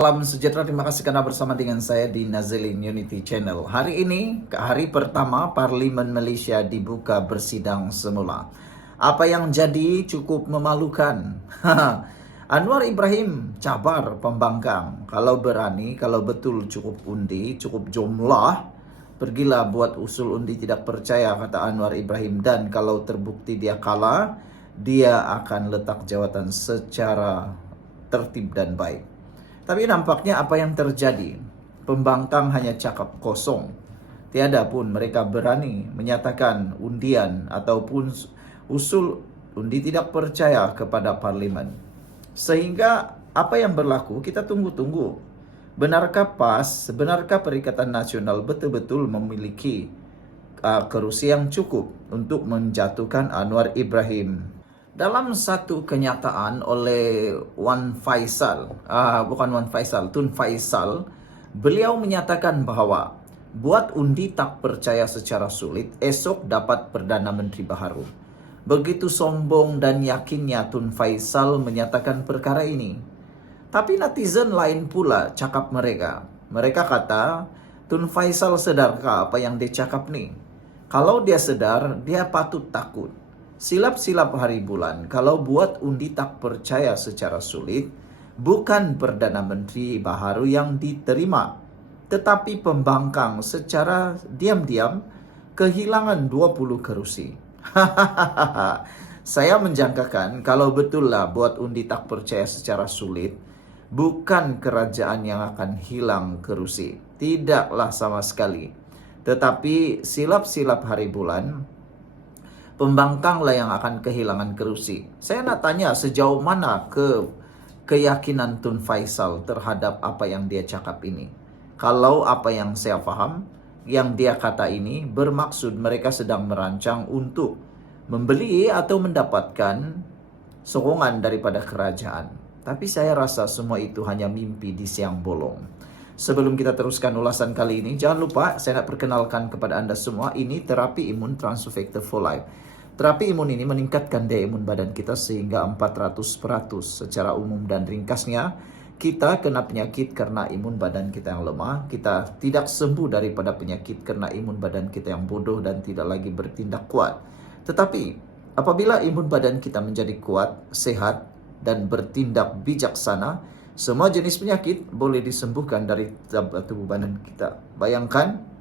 Salam sejahtera, terima kasih karena bersama dengan saya di Nazilin Unity Channel. Hari ini, hari pertama Parlimen Malaysia dibuka bersidang semula. Apa yang jadi cukup memalukan. Anwar Ibrahim cabar pembangkang. Kalau berani, kalau betul cukup undi, cukup jumlah, pergilah buat usul undi tidak percaya, kata Anwar Ibrahim. Dan kalau terbukti dia kalah, dia akan letak jawatan secara tertib dan baik. Tapi nampaknya apa yang terjadi? Pembangkang hanya cakap kosong. Tiada pun mereka berani menyatakan undian ataupun usul undi tidak percaya kepada parlimen. Sehingga apa yang berlaku kita tunggu-tunggu. Benarkah PAS, benarkah Perikatan Nasional betul-betul memiliki kerusi yang cukup untuk menjatuhkan Anwar Ibrahim? Dalam satu kenyataan oleh Tun Faisal, beliau menyatakan bahwa buat undi tak percaya secara sulit, esok dapat Perdana Menteri baharu. Begitu sombong dan yakinnya Tun Faisal menyatakan perkara ini. Tapi netizen lain pula cakap mereka. Mereka kata, Tun Faisal sedarkah apa yang dia cakap nih? Kalau dia sedar, dia patut takut. Silap-silap hari bulan, kalau buat undi tak percaya secara sulit, bukan Perdana Menteri baharu yang diterima, tetapi pembangkang secara diam-diam kehilangan 20 kerusi. Saya menjangkakan kalau betullah buat undi tak percaya secara sulit, bukan kerajaan yang akan hilang kerusi. Tidaklah sama sekali. Tetapi silap-silap hari bulan, pembangkanglah yang akan kehilangan kerusi. Saya nak tanya sejauh mana keyakinan Tun Faisal terhadap apa yang dia cakap ini. Kalau apa yang saya faham, yang dia kata ini bermaksud mereka sedang merancang untuk membeli atau mendapatkan sokongan daripada kerajaan. Tapi saya rasa semua itu hanya mimpi di siang bolong. Sebelum kita teruskan ulasan kali ini, jangan lupa saya nak perkenalkan kepada Anda semua, ini terapi imun Transfer Factor for Life. Terapi imun ini meningkatkan daya imun badan kita sehingga 400%. Secara umum dan ringkasnya, kita kena penyakit karena imun badan kita yang lemah. Kita tidak sembuh daripada penyakit karena imun badan kita yang bodoh dan tidak lagi bertindak kuat. Tetapi, apabila imun badan kita menjadi kuat, sehat, dan bertindak bijaksana, semua jenis penyakit boleh disembuhkan dari tubuh badan kita. Bayangkan,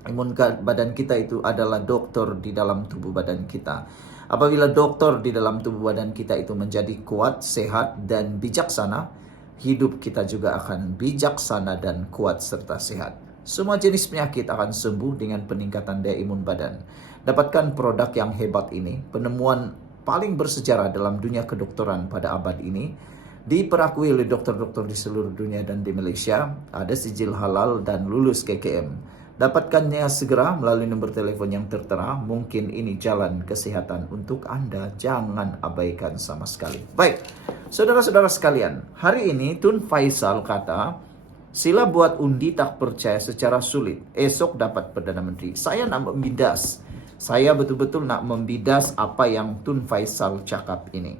imun badan kita itu adalah doktor di dalam tubuh badan kita. Apabila doktor di dalam tubuh badan kita itu menjadi kuat, sehat, dan bijaksana, hidup kita juga akan bijaksana dan kuat serta sehat. Semua jenis penyakit akan sembuh dengan peningkatan daya imun badan. Dapatkan produk yang hebat ini, penemuan paling bersejarah dalam dunia kedokteran pada abad ini, diperakui oleh dokter-dokter di seluruh dunia dan di Malaysia, ada sijil halal dan lulus KKM. Dapatkannya segera melalui nombor telepon yang tertera. Mungkin ini jalan kesehatan untuk Anda. Jangan abaikan sama sekali. Baik, saudara-saudara sekalian, hari ini Tun Faisal kata, sila buat undi tak percaya secara sulit, esok dapat Perdana Menteri. Saya nak membidas. Saya betul-betul nak membidas apa yang Tun Faisal cakap ini.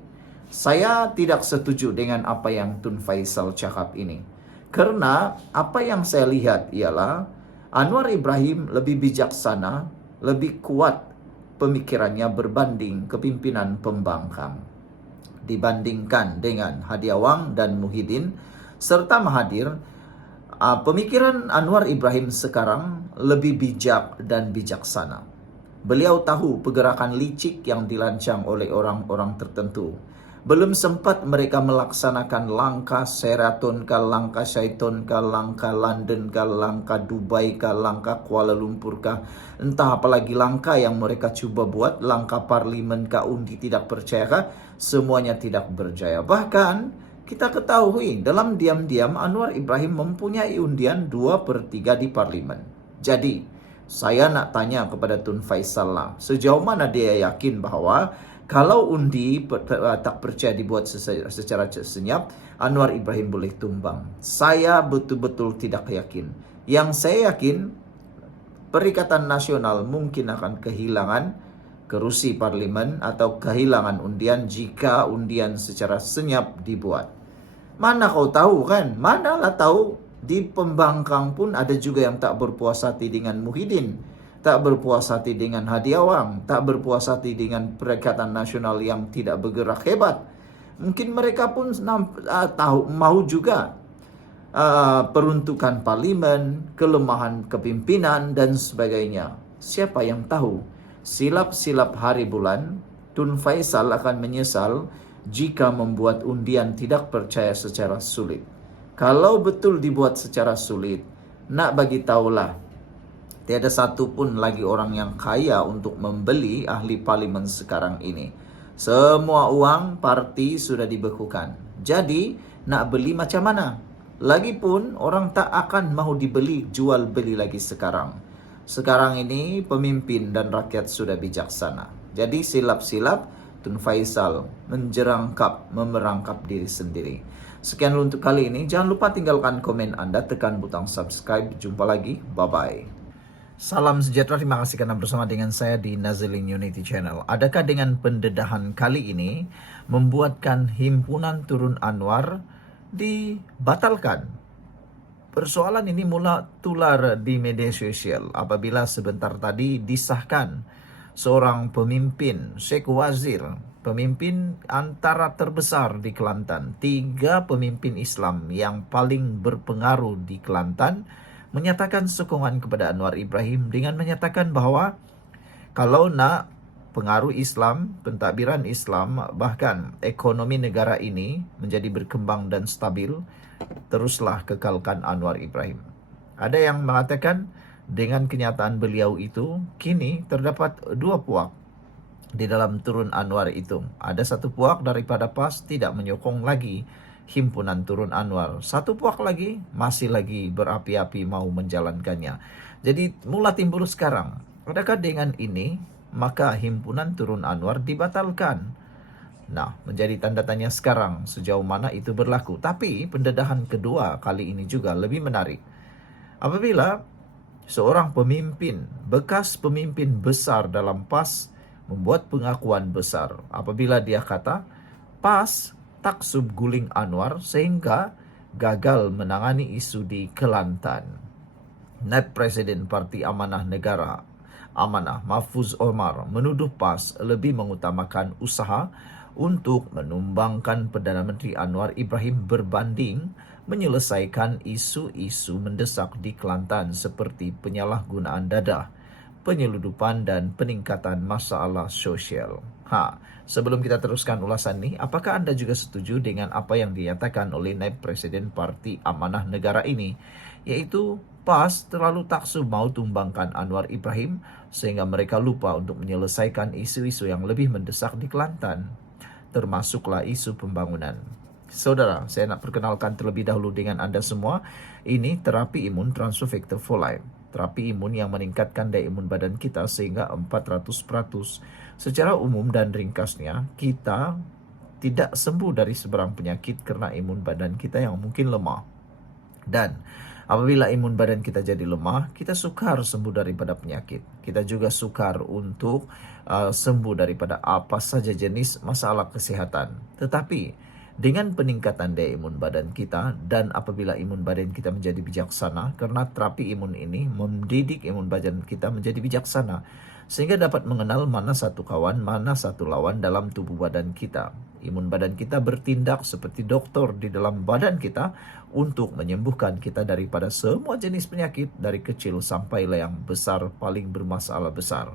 Saya tidak setuju dengan apa yang Tun Faisal cakap ini. Karena apa yang saya lihat ialah Anwar Ibrahim lebih bijaksana, lebih kuat pemikirannya berbanding kepimpinan pembangkang. Dibandingkan dengan Hadi Awang dan Muhyiddin serta Mahathir, pemikiran Anwar Ibrahim sekarang lebih bijak dan bijaksana. Beliau tahu pergerakan licik yang dilancang oleh orang-orang tertentu. Belum sempat mereka melaksanakan langkah Sheraton kah, langkah Shaiton kah, langkah London kah, langkah Dubai kah, langkah Kuala Lumpur kah, entah apalagi langkah yang mereka cuba buat, langkah parlimen kah, undi tidak percaya kah, semuanya tidak berjaya. Bahkan kita ketahui dalam diam-diam Anwar Ibrahim mempunyai undian 2/3 di parlimen. Jadi saya nak tanya kepada Tun Faisal lah, sejauh mana dia yakin bahwa kalau undi tak percaya dibuat secara senyap, Anwar Ibrahim boleh tumbang. Saya betul-betul tidak yakin. Yang saya yakin, Perikatan Nasional mungkin akan kehilangan kerusi parlimen atau kehilangan undian jika undian secara senyap dibuat. Mana kau tahu kan? Manalah tahu di pembangkang pun ada juga yang tak berpuas hati dengan Muhyiddin, tak berpuas hati dengan Hadi Awang, tak berpuas hati dengan Perikatan Nasional yang tidak bergerak hebat. Mungkin mereka pun tahu mau juga peruntukan parlimen, kelemahan kepimpinan dan sebagainya. Siapa yang tahu? Silap-silap hari bulan, Tun Faisal akan menyesal jika membuat undian tidak percaya secara sulit. Kalau betul dibuat secara sulit, nak bagi tahulah, tiada satu pun lagi orang yang kaya untuk membeli ahli parlimen sekarang ini. Semua uang parti sudah dibekukan. Jadi, nak beli macam mana? Lagipun, orang tak akan mau dibeli, jual beli lagi sekarang. Sekarang ini, pemimpin dan rakyat sudah bijaksana. Jadi, silap-silap, Tun Faisal memerangkap diri sendiri. Sekian untuk kali ini. Jangan lupa tinggalkan komen Anda, tekan butang subscribe. Jumpa lagi. Bye-bye. Salam sejahtera, terima kasih karena bersama dengan saya di Nazilin Unity Channel. Adakah dengan pendedahan kali ini membuatkan himpunan Turun Anwar dibatalkan? Persoalan ini mula tular di media sosial apabila sebentar tadi disahkan seorang pemimpin, Sheikh Wazir, pemimpin antara terbesar di Kelantan, 3 pemimpin Islam yang paling berpengaruh di Kelantan, menyatakan sokongan kepada Anwar Ibrahim dengan menyatakan bahwa kalau nak pengaruh Islam, pentadbiran Islam, bahkan ekonomi negara ini menjadi berkembang dan stabil, teruslah kekalkan Anwar Ibrahim. Ada yang mengatakan dengan kenyataan beliau itu, kini terdapat 2 puak di dalam Turun Anwar itu. Ada 1 puak daripada PAS tidak menyokong lagi himpunan Turun Anwar. 1 puak lagi masih lagi berapi-api mau menjalankannya. Jadi mula timbul sekarang, adakah dengan ini maka himpunan Turun Anwar dibatalkan? Nah, menjadi tanda tanya sekarang sejauh mana itu berlaku. Tapi pendedahan kedua kali ini juga lebih menarik. Apabila seorang pemimpin, bekas pemimpin besar dalam PAS membuat pengakuan besar apabila dia kata PAS taksub guling Anwar sehingga gagal menangani isu di Kelantan. Naib Presiden Parti Amanah Negara Amanah Mahfuz Omar menuduh PAS lebih mengutamakan usaha untuk menumbangkan Perdana Menteri Anwar Ibrahim berbanding menyelesaikan isu-isu mendesak di Kelantan seperti penyalahgunaan dadah, penyeludupan dan peningkatan masalah sosial. Sebelum kita teruskan ulasan ini, apakah Anda juga setuju dengan apa yang dinyatakan oleh Naib Presiden Parti Amanah Negara ini, yaitu PAS terlalu taksub mau tumbangkan Anwar Ibrahim sehingga mereka lupa untuk menyelesaikan isu-isu yang lebih mendesak di Kelantan, termasuklah isu pembangunan. Saudara, saya nak perkenalkan terlebih dahulu dengan Anda semua, ini terapi imun Transfer Factor for Life. Terapi imun yang meningkatkan daya imun badan kita sehingga 400%. Secara umum dan ringkasnya, kita tidak sembuh dari seberang penyakit karena imun badan kita yang mungkin lemah. Dan apabila imun badan kita jadi lemah, kita sukar sembuh daripada penyakit. Kita juga sukar untuk sembuh daripada apa saja jenis masalah kesehatan. Tetapi dengan peningkatan daya imun badan kita dan apabila imun badan kita menjadi bijaksana, karena terapi imun ini mendidik imun badan kita menjadi bijaksana sehingga dapat mengenal mana satu kawan, mana satu lawan dalam tubuh badan kita. Imun badan kita bertindak seperti dokter di dalam badan kita untuk menyembuhkan kita daripada semua jenis penyakit dari kecil sampai yang besar, paling bermasalah besar.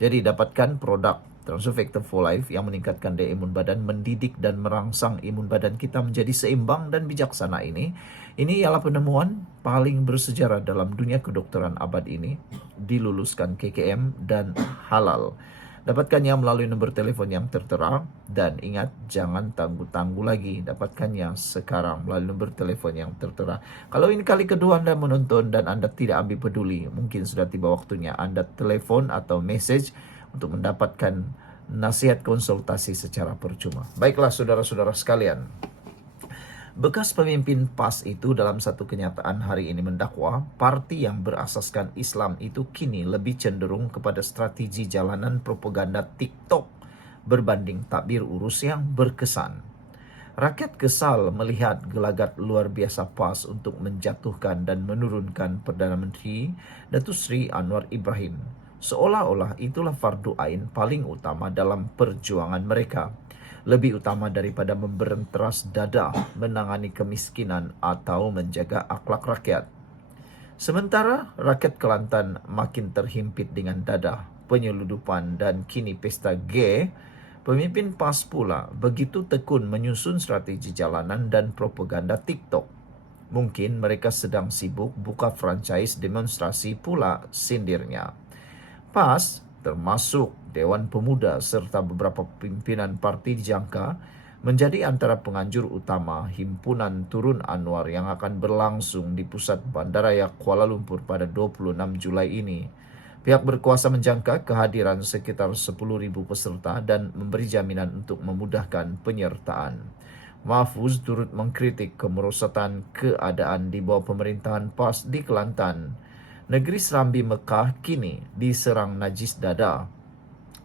Jadi dapatkan produk Transfer Factor for Life yang meningkatkan daya imun badan, mendidik dan merangsang imun badan kita menjadi seimbang dan bijaksana ini. Ini ialah penemuan paling bersejarah dalam dunia kedokteran abad ini, diluluskan KKM dan halal. Dapatkannya melalui nomor telepon yang tertera dan ingat jangan tangguh-tangguh lagi, dapatkannya sekarang melalui nomor telepon yang tertera. Kalau ini kali kedua Anda menonton dan Anda tidak ambil peduli, mungkin sudah tiba waktunya Anda telepon atau message untuk mendapatkan nasihat konsultasi secara percuma. Baiklah saudara-saudara sekalian, bekas pemimpin PAS itu dalam satu kenyataan hari ini mendakwa parti yang berasaskan Islam itu kini lebih cenderung kepada strategi jalanan propaganda TikTok berbanding takbir urus yang berkesan. Rakyat kesal melihat gelagat luar biasa PAS untuk menjatuhkan dan menurunkan Perdana Menteri Datuk Seri Anwar Ibrahim. Seolah-olah itulah fardu ain paling utama dalam perjuangan mereka. Lebih utama daripada memberenteras dada, menangani kemiskinan atau menjaga akhlak rakyat. Sementara rakyat Kelantan makin terhimpit dengan dadah, penyeludupan dan kini pesta gay, pemimpin PAS pula begitu tekun menyusun strategi jalanan dan propaganda TikTok. Mungkin mereka sedang sibuk buka franchise demonstrasi pula, sindirnya. PAS, termasuk Dewan Pemuda serta beberapa pimpinan parti dijangka menjadi antara penganjur utama himpunan Turun Anwar yang akan berlangsung di pusat Bandaraya Kuala Lumpur pada 26 Julai ini. Pihak berkuasa menjangka kehadiran sekitar 10.000 peserta dan memberi jaminan untuk memudahkan penyertaan. Mahfuz turut mengkritik kemerosotan keadaan di bawah pemerintahan PAS di Kelantan. Negeri Serambi Mekah kini diserang najis dada.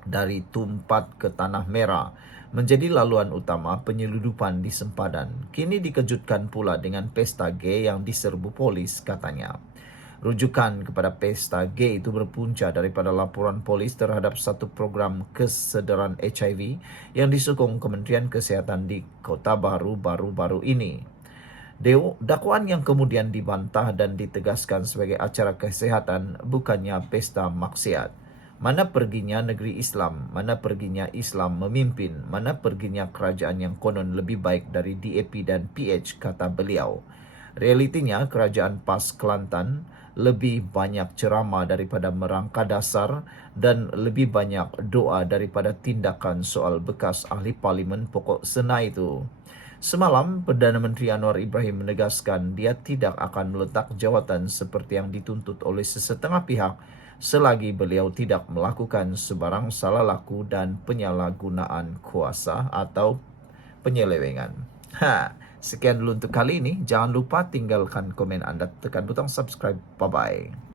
Dari Tumpat ke Tanah Merah menjadi laluan utama penyeludupan di sempadan. Kini dikejutkan pula dengan pesta gay yang diserbu polis, katanya. Rujukan kepada pesta gay itu berpunca daripada laporan polis terhadap satu program kesedaran HIV yang disokong Kementerian Kesihatan di Kota Baru baru-baru ini. Dakwaan yang kemudian dibantah dan ditegaskan sebagai acara kesehatan bukannya pesta maksiat. Mana perginya negeri Islam, mana perginya Islam memimpin, mana perginya kerajaan yang konon lebih baik dari DAP dan PH, kata beliau. Realitinya kerajaan PAS Kelantan lebih banyak ceramah daripada merangka dasar dan lebih banyak doa daripada tindakan soal bekas ahli parlimen pokok sena itu. Semalam, Perdana Menteri Anwar Ibrahim menegaskan dia tidak akan meletak jawatan seperti yang dituntut oleh sesetengah pihak selagi beliau tidak melakukan sebarang salah laku dan penyalahgunaan kuasa atau penyelewengan. Sekian dulu untuk kali ini. Jangan lupa tinggalkan komen Anda, tekan butang subscribe. Bye-bye.